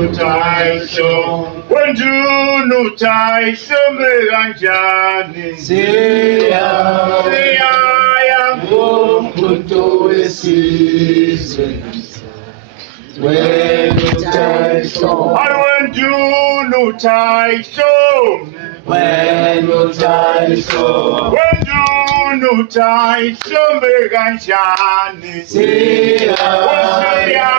utayisho wenjunu utayisho mekanjani siyaya Umuntu wesizwe wena utayisho wenjunu utayisho wena utayisho wenjunu utayisho mekanjani siyaya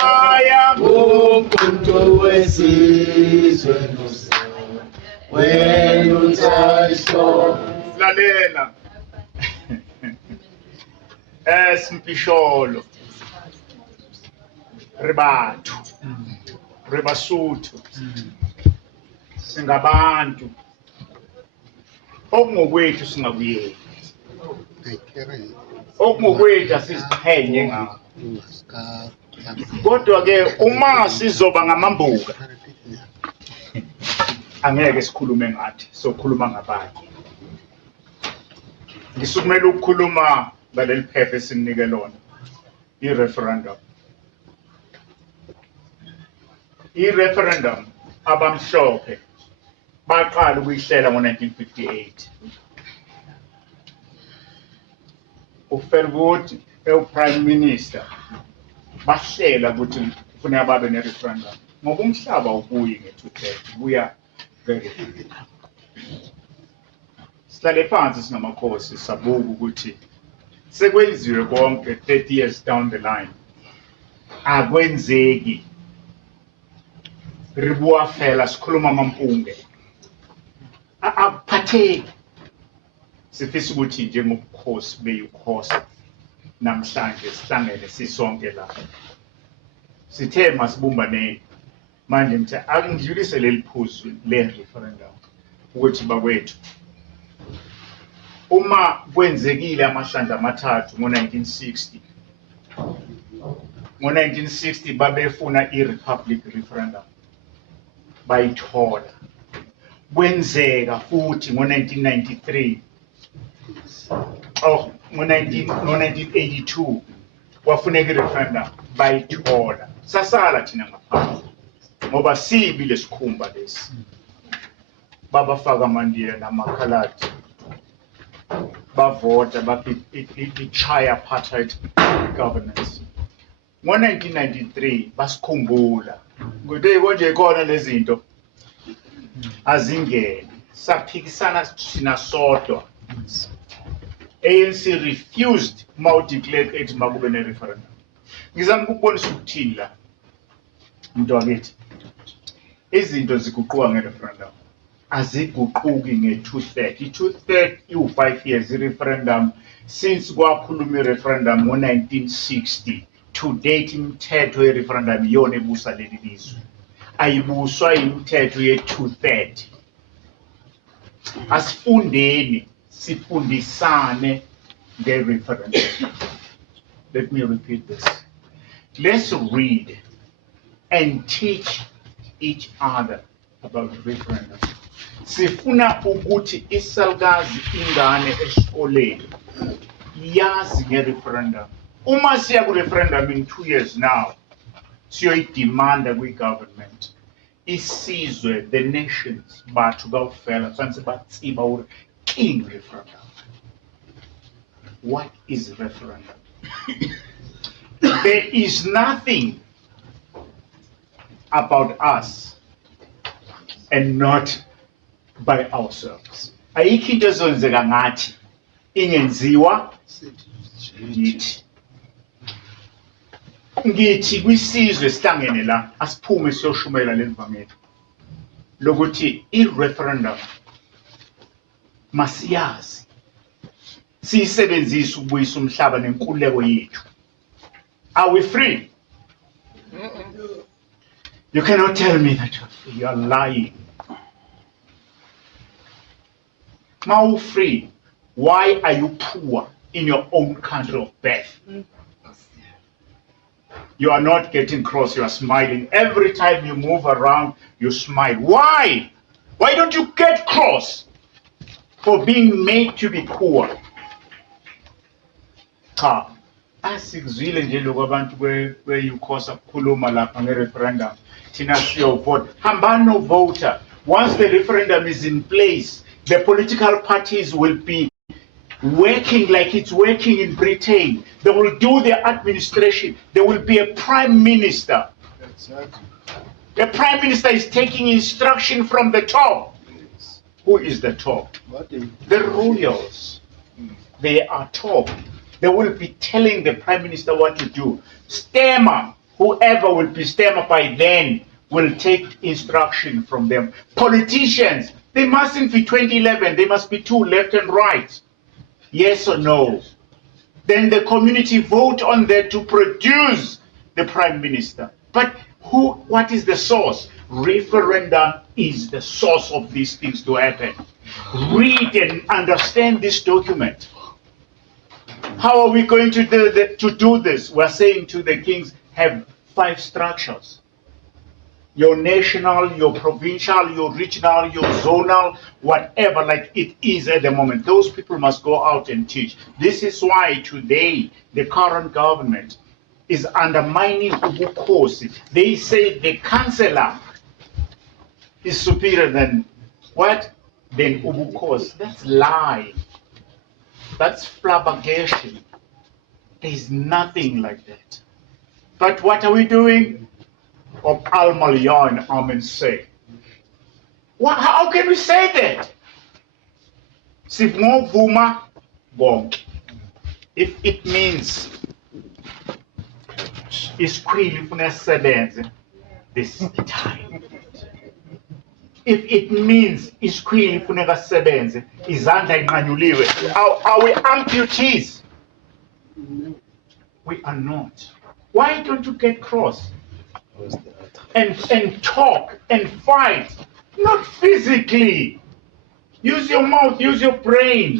umuntu wesizwe wena utayisho. lalela simpisholo ribathu ribasuthu singabantu okungokwethu singakuyeki okungokwethu asiziqhenye ngakho kodwa-ke uma sizoba ngamambuka angeke sikhulume ngathi sokhuluma ngabanye ngisukumela ukukhuluma ngaleli phepha esinike lona i-referendum abamhlophe baqala ukuyihlela ngo-1958 uFerwood prime minister bahlela ukuthi kufuneka babe ne-referendum ngoba umhlaba ubuyi nge-230 buya very sihlale phansi singamakhosi sabuka ukuthi sekwenziwe konke 30 years down the line akwenzeki ribuwa fela sikhuluma amampunge akuphatheki sifisa ukuthi njengobukhosi beyukhosi namhlanje sihlangene sisonke la sithe masibumbaneni manje ngithi akungidlulise leli phuzu le-referendum ukuthi bakwethu uma kwenzekile amahlandla amathathu ngo-1960 babefuna i-republic referendum bayithola kwenzeka futhi ngo-1993 ngo-1982 kwafuneka i-referendum bayithola sasala thina ngaphandle ngoba sibi lesikhumba lesi babafaka amandiya namakhaladi bavota i-tripartite governance ngo-1993 basikhumbula ukuthi konje khona lezi zinto azingene saphikisana thina sodwa ANC refused declared ethi makube ne-referendum ngizama ukubonisa ukuthini la muntu wakithi izinto ziguquka nge-referendum aziguquki nge-230 i-230 iwu-5 years i-referendum since kwakhuluma i-referendum ngo-1960 to date imithetho ye-referendum iyona ebusa leli lizwe ayibuswa imithetho ye-230 asifundeni sifundisane nge-referendum. Let me repeat this. Let's read and teach each other about referendum. Sifuna ukuthi isalukazi ingane esikoleni yazi nge-referendum. Uma siya ku-referendum in 2 years now, siyoyidemanda kwi-government. Isizwe, the nations, bathu bawufela, fanele batsiba uri king referendum. What is referendum? There is nothing about us and not by ourselves. Ayikho into ezenzeka ngathi ingenziwa yithi. Ngithi kwisizwe sihlangene la asiphume siyoshumela lelivangeli lokuthi i-referendum masiyazi siyisebenzise ukubuyisa umhlaba nenkululeko yethu. Are we free? You cannot tell me that you're free. You are lying. Now free, why are you poor in your own country of birth? You are not getting cross, you are smiling. Every time you move around, you smile. Why? Why don't you get cross for being made to be poor? Cha, asikuzwile nje lokho abantu kwe-UCOSA kukhuluma lapha nge-referendum thina siyovota hambani novota. Once the referendum is in place, the political parties will be working like it's working in Britain. They will do their administration. There will be a prime minister. The prime minister is taking instruction from the top. Who is the top? The royals. They are top. They will be telling the prime minister what to do. Stemmer, whoever will be Stemmer by then, will take instruction from them. Politicians, they mustn't be 2011. They must be two, left and right. Yes or no? Then the community vote on that to produce the prime minister. But what is the source? Referendum is the source of these things to happen. Read and understand this document. How are we going to do this? We're saying to the kings, have 5 structures. Your national, your provincial, your regional, your zonal, whatever, like it is at the moment. Those people must go out and teach. This is why today the current government is undermining ubukhosi. They say the chancellor is superior than what? Than ubukhosi. That's lie. That's flabbergation. There's nothing like that. But what are we doing? Of Al-Malyan, Amen say. How can we say that? Sivuma bonk. If it means isikhwili funa sisebenze, this is the time. If it means isikhwili funeka sisebenze, izandla inqanyuliwe, are we amputees? We are not. Why don't you get cross? And talk and fight, not physically. Use your mouth, use your brain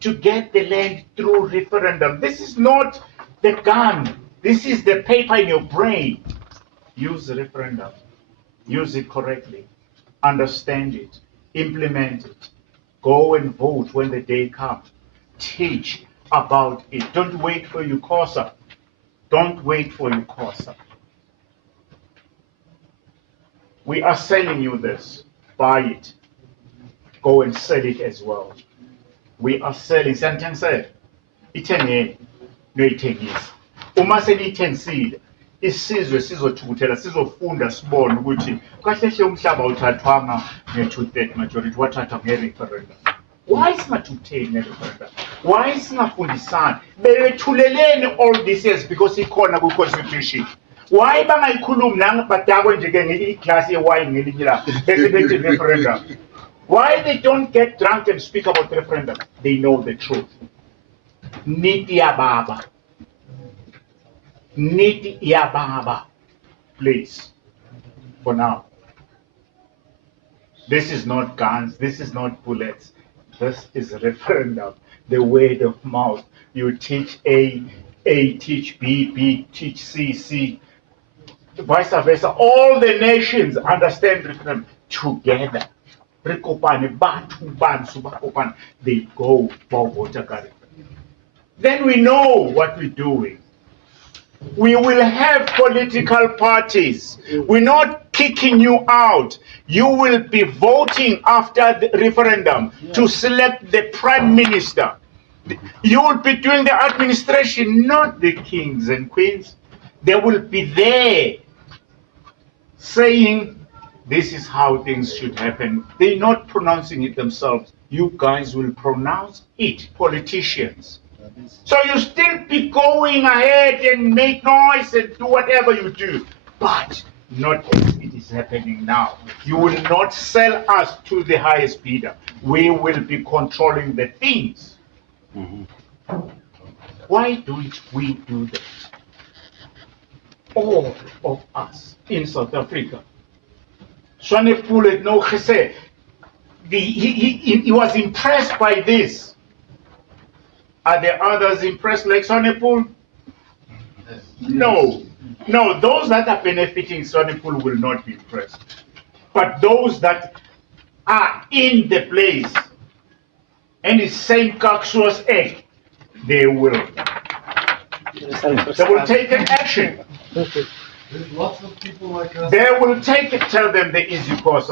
to get the land through referendum. This is not the gun. This is the paper in your brain. Use the referendum. Use it correctly. Understand it. Implement it. Go and vote when the day comes. Teach about it. Don't wait for UCOSA. Don't wait for UCOSA. We are selling you this. Buy it. Go and sell it as well. We are selling. Sentence. Ithengeni noyithengisa. Uma seniyithengisile, isizwe sizothukuthela, sizofunda sibone ukuthi kahle hle umhlaba uthathwanga nge-2/3 majority, wathathwa nge-referendum. Why singathukutheli nge-referendum? Why singafundisani? Bethuleleni all this years because ikhona ku-constitution. Why bangayikhulumi nanga badakwe nje-ke nge-glass yewine ngelinye la bese bethi referendum? Why they don't get drunk and speak about referendum? They know the truth. Niti ya baba. Niti ya baba. Please. For now. This is not guns. This is not bullets. This is a referendum. The word of mouth. You teach A, teach B, B teach C, C. Vice versa. All the nations understand referendum together. They go for voter. Then we know what we're doing. We will have political parties. We're not kicking you out. You will be voting after the referendum to select the prime minister. You will be doing the administration, not the kings and queens. They will be there saying, this is how things should happen. They're not pronouncing it themselves. You guys will pronounce it, politicians. So you still be going ahead and make noise and do whatever you do, but not as it is happening now. You will not sell us to the highest bidder. We will be controlling the things. Why don't we do that? All of us in South Africa. Swanepoel had no chesed. He was impressed by this. Are there others impressed like Swanepoel? No. No, those that are benefiting Swanepoel will not be impressed. But those that are in the place and the same Kaksua's egg, they will. They will take an action. There's lots of people like us. They will take it, tell them the easy course,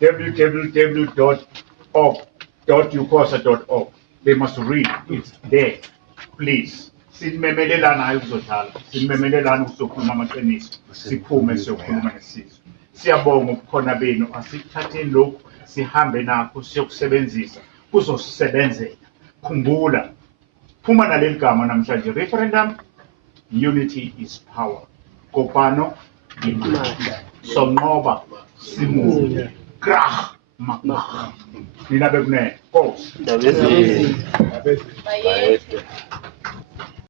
www.ucosa.org. They must read, it's there. Please. Sinimemelelana ayuzodlala. Sinimemelelana ukuzokhuluma amaqiniso. Siphume siyokhuluma nesizwe. Siyabonga ukukhona benu, asithatheni lokhu sihambe nakho siyokusebenzisa kuzosebenzela. Khumbula, phuma naleli gama namhlanje, referendum, unity is power. Kopano, imali. Sonqoba, simunye. Krach, makmach. Nina bekunene. Kosi. Bayede.